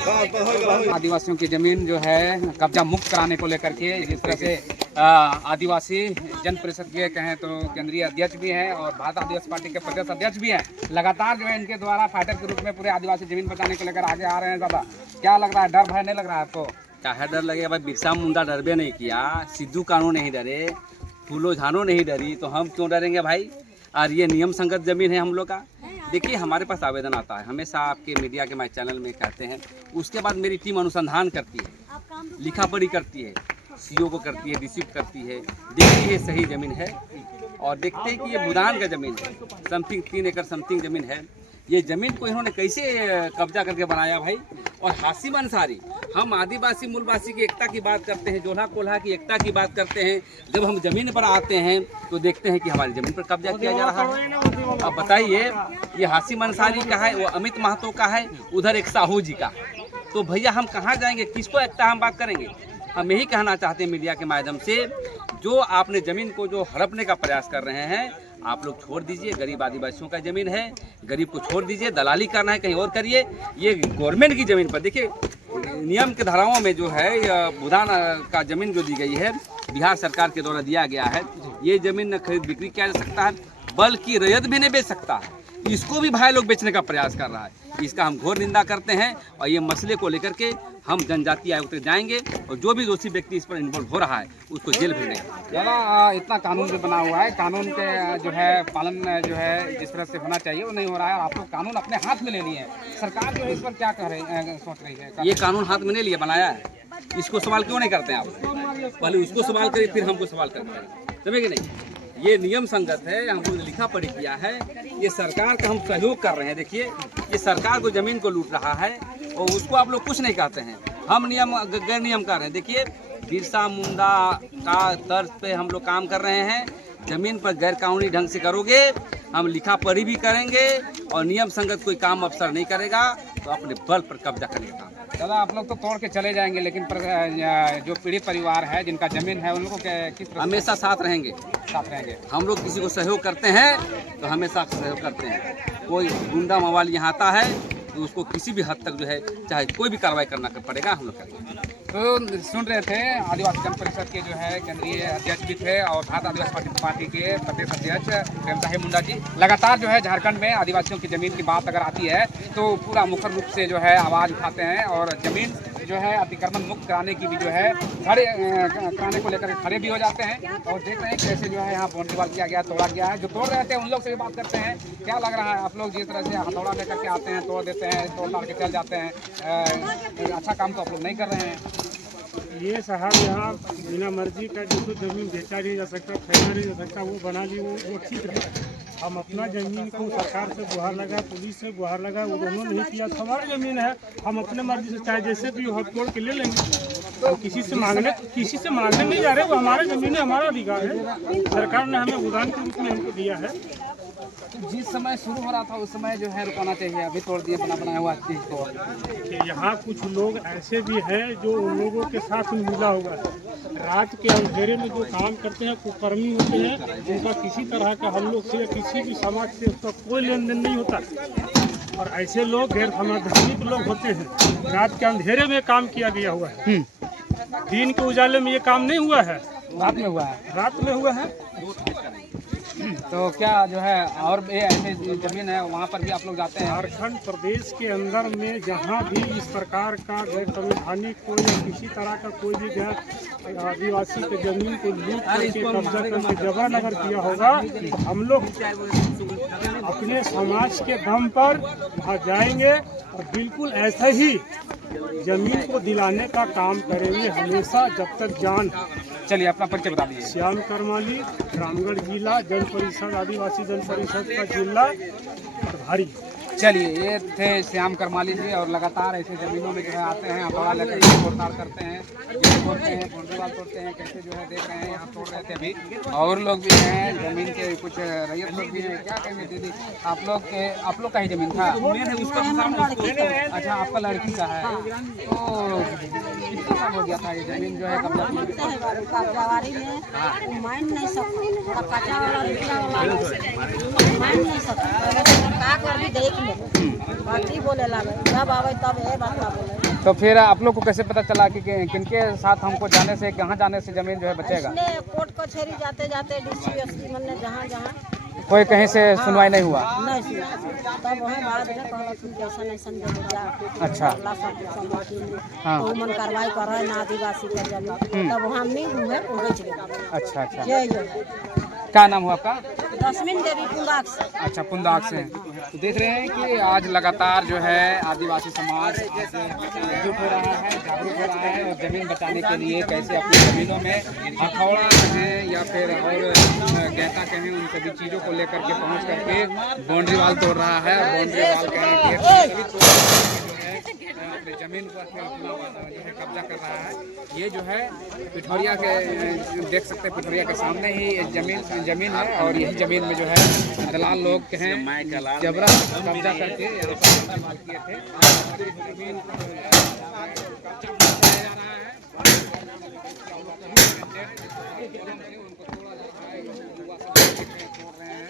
आदिवासियों की जमीन जो है कब्जा मुक्त कराने को लेकर के जिस तरह से आदिवासी जन परिषद के कहें तो केंद्रीय अध्यक्ष भी हैं और भारत आदिवासी पार्टी के प्रदेश अध्यक्ष भी हैं, लगातार जो है इनके द्वारा फाइटर के रूप में पूरे आदिवासी जमीन बचाने को लेकर आगे आ रहे हैं। ज़्यादा क्या लग रहा है, डर भय नहीं लग रहा है आपको? क्या डर लगेगा भाई, बिरसा मुंडा डर भी नहीं किया, सिद्धू कानून नहीं डरे, फूलो झानो नहीं डरी, तो हम क्यों डरेंगे भाई। और ये नियम संगत जमीन है हम लोग का। देखिए हमारे पास आवेदन आता है, हमेशा आपके मीडिया के हमारे चैनल में कहते हैं, उसके बाद मेरी टीम अनुसंधान करती है, लिखा पढ़ी करती है, सीओ को करती है, रिसीव करती है, देखती है सही ज़मीन है और देखते हैं कि ये भूदान का ज़मीन है, समथिंग 3 एकड़ समथिंग ज़मीन है। ये ज़मीन को इन्होंने कैसे कब्जा करके बनाया भाई। और हासिम अंसारी, हम आदिवासी मूलवासी की एकता की बात करते हैं, जोल्हा कोल्हा की एकता की बात करते हैं, जब हम ज़मीन पर आते हैं तो देखते हैं कि हमारी ज़मीन पर कब्जा किया जा रहा है। अब बताइए ये हासिम अंसारी का है, वो अमित महतो का है, उधर एक साहू जी का। तो भैया हम कहाँ जाएंगे, किसको एकता हम बात करेंगे। हम यही कहना चाहते हैं मीडिया के माध्यम से, जो आपने ज़मीन को जो हड़पने का प्रयास कर रहे हैं आप लोग छोड़ दीजिए। गरीब आदिवासियों का ज़मीन है, गरीब को छोड़ दीजिए। दलाली करना है कहीं और करिए। ये गवर्नमेंट की ज़मीन पर देखिए नियम के धाराओं में जो है भूदान का ज़मीन जो दी गई है बिहार सरकार के द्वारा दिया गया है, ये ज़मीन खरीद बिक्री किया जा सकता है, बल्कि रैयत भी नहीं बेच सकता है। इसको भी भाई लोग बेचने का प्रयास कर रहा है, इसका हम घोर निंदा करते हैं। और ये मसले को लेकर के हम जनजातीय आयोग तक जाएंगे और जो भी दोषी व्यक्ति इस पर इन्वॉल्व हो रहा है उसको जेल भेजेंगे। ज़्यादा इतना कानून जो बना हुआ है, कानून के जो है पालन जो है जिस तरह से होना चाहिए वो नहीं हो रहा है। आप लोग कानून अपने हाथ में ले लिए हैं, सरकार जो है इस पर क्या कह रही सोच रही है? ये कानून हाथ में नहीं लिया, बनाया है, इसको सवाल क्यों नहीं करते हैं आप? पहले उसको सवाल करिए फिर हमको सवाल करते हैं, समझे कि नहीं। ये नियम संगत है, हमको लिखा पढ़ी किया है, ये सरकार का हम सहयोग कर रहे हैं। देखिए ये सरकार को ज़मीन को लूट रहा है और उसको आप लोग कुछ नहीं कहते हैं। हम नियम गैर नियम कर रहे हैं। देखिए बिरसा मुंडा का तर्ज पे हम लोग काम कर रहे हैं। ज़मीन पर गैर कानूनी ढंग से करोगे, हम लिखा पढ़ी भी करेंगे और नियम संगत कोई काम अफसर नहीं करेगा तो अपने बल पर कब्जा करेगा। दादा आप लोग तो तोड़ के चले जाएंगे, लेकिन जो पीड़ित परिवार है जिनका ज़मीन है उन लोगों को किस तरह हमेशा साथ रहेंगे। हम लोग किसी को सहयोग करते हैं तो हमेशा सहयोग करते हैं। कोई गुंडा मवाली यहाँ आता है तो उसको किसी भी हद तक जो है चाहे कोई भी कार्रवाई करना पड़ेगा, हम लोग करेंगे। तो सुन रहे थे आदिवासी जन परिषद के जो है केंद्रीय अध्यक्ष भी थे और भारत आदिवासी पार्टी के प्रदेश अध्यक्ष प्रेमसाही मुंडा जी लगातार जो है झारखंड में आदिवासियों की ज़मीन की बात अगर आती है तो पूरा मुखर रूप से जो है आवाज़ उठाते हैं और ज़मीन जो है अतिक्रमण मुक्त कराने की भी जो है खड़े कराने को लेकर खड़े भी हो जाते हैं। और देख रहे हैं कैसे जो है यहाँ बाउंड्री वाल किया गया, तोड़ा गया है। जो तोड़ रहे थे उन लोग से भी बात करते हैं, क्या लग रहा है आप लोग जिस तरह से हथौड़ा लेकर के आते हैं, तोड़ देते हैं, तोड़ ताड़ के चल जाते हैं, अच्छा काम तो आप लोग नहीं कर रहे हैं। ये साहब यहाँ बिना मर्जी का जिसको जमीन बेचा नहीं जा सकता, खरीदा नहीं जा सकता, वो बना ली, वो ठीक रहता है। हम अपना ज़मीन को सरकार से गुहार लगा, पुलिस से गुहार लगा, वो दोनों नहीं किया। तो हमारी ज़मीन है, हम अपने मर्जी से चाहे जैसे भी हम तोड़ के ले लेंगे। तो किसी से मांगने नहीं जा रहे, वो हमारा ज़मीन है, हमारा अधिकार है। सरकार ने हमें उदान के रूप में हमको दिया है। जिस समय शुरू हो रहा था उस समय जो है रुकाना चाहिए, अभी तोड़ दिए बनाया हुआ चीज़ को। यहाँ कुछ लोग ऐसे भी हैं जो उन लोगों के साथ मिला हुआ है, रात के अंधेरे में जो काम करते हैं, कुकर्मी होते हैं, उनका किसी तरह का हम लोग से किसी भी समाज से उसका कोई लेन देन नहीं होता। और ऐसे लोग गैर संवैधानिक लोग होते हैं। रात के अंधेरे में काम किया गया हुआ है, दिन के उजाले में ये काम नहीं हुआ है, रात में हुआ है। रात में हुआ है। तो क्या जो है और भी ऐसे ज़मीन है वहाँ पर भी आप लोग जाते हैं? झारखंड प्रदेश के अंदर में जहाँ भी इस प्रकार का गैर संवैधानिक कोई या किसी तरह का कोई भी गैर आदिवासी के जमीन को लूट करके कब्जा करके जबरन अगर किया होगा तो हम लोग अपने समाज के दम पर वहाँ जाएंगे और बिल्कुल ऐसा ही जमीन को दिलाने का काम करेंगे हमेशा जब तक जान। चलिए अपना परिचय बता दीजिए। श्याम करमाली, रामगढ़ जिला, जन परिषद आदिवासी जन परिषद का जिला प्रभारी। चलिए ये थे श्याम करमाली जी और लगातार ऐसे ज़मीनों में जो है आते हैं, हथौड़ा लेकर के तोड़ताड़ करते हैं, ये तोड़ते हैं, बाउंड्री तोड़ते हैं, कैसे जो है देख रहे हैं यहाँ तोड़ रहे थे अभी। और लोग भी हैं ज़मीन के, कुछ रैयत लोग भी हैं। क्या कहेंगे दीदी, आप लोग का ही ज़मीन था? अच्छा आपका लड़की का है। तो कितना साल हो गया था ये ज़मीन जो है कब्जा नहीं सकता, का कर भी देख ले बाकी बोले लगे जब आवे तब ये बात ना बोले। तो फिर आप लोग को कैसे पता चला कि किनके साथ हमको जाने से, कहाँ जाने से जमीन जो है बचेगा? इसने कोर्ट कचहरी जाते जाते डीसी एसपी मन ने जहाँ जहाँ कोई कहीं से सुनवाई नहीं हुआ? नहीं सुना तब वहाँ बाद में कहला तुम कैसा नहीं समझे जा अच्छा। हाँ। तो मन कार्रवाई कर रहे ना आदिवासी का जमीन तब वहाँ मिल हुए वो बेच गए। अच्छा अच्छा। जय क्या नाम हुआ आपका? दसमीन देवी पुंगाक से। अच्छा, पुंदाक से। तो देख रहे हैं कि आज लगातार जो है आदिवासी समाज एकजुट हो रहा है, जागरूक हो रहा है और ज़मीन बचाने के लिए कैसे अपनी ज़मीनों में हथौड़ा कहें या फिर और गहता कहें उन सभी चीज़ों को लेकर के पहुंच करके बाउंड्री वाल तोड़ रहा है। बाउंड्री वाल कहें सभी तोड़ जो है अपनी ज़मीन पर फिर अपना जो है कब्जा कर रहा है। ये जो है पिठौरिया के देख सकते हैं, पिठौरिया के सामने ही जमीन है और यही ज़मीन में जो है दलाल लोग हैं जबरदस्त कब्जा करके यहाँ पर इस्तेमाल किए थे। और इस ज़मीन को जो है कब्जा किया जा रहा है, उनको तोड़ा जा रहा है, युवा सब तोड़ रहे हैं।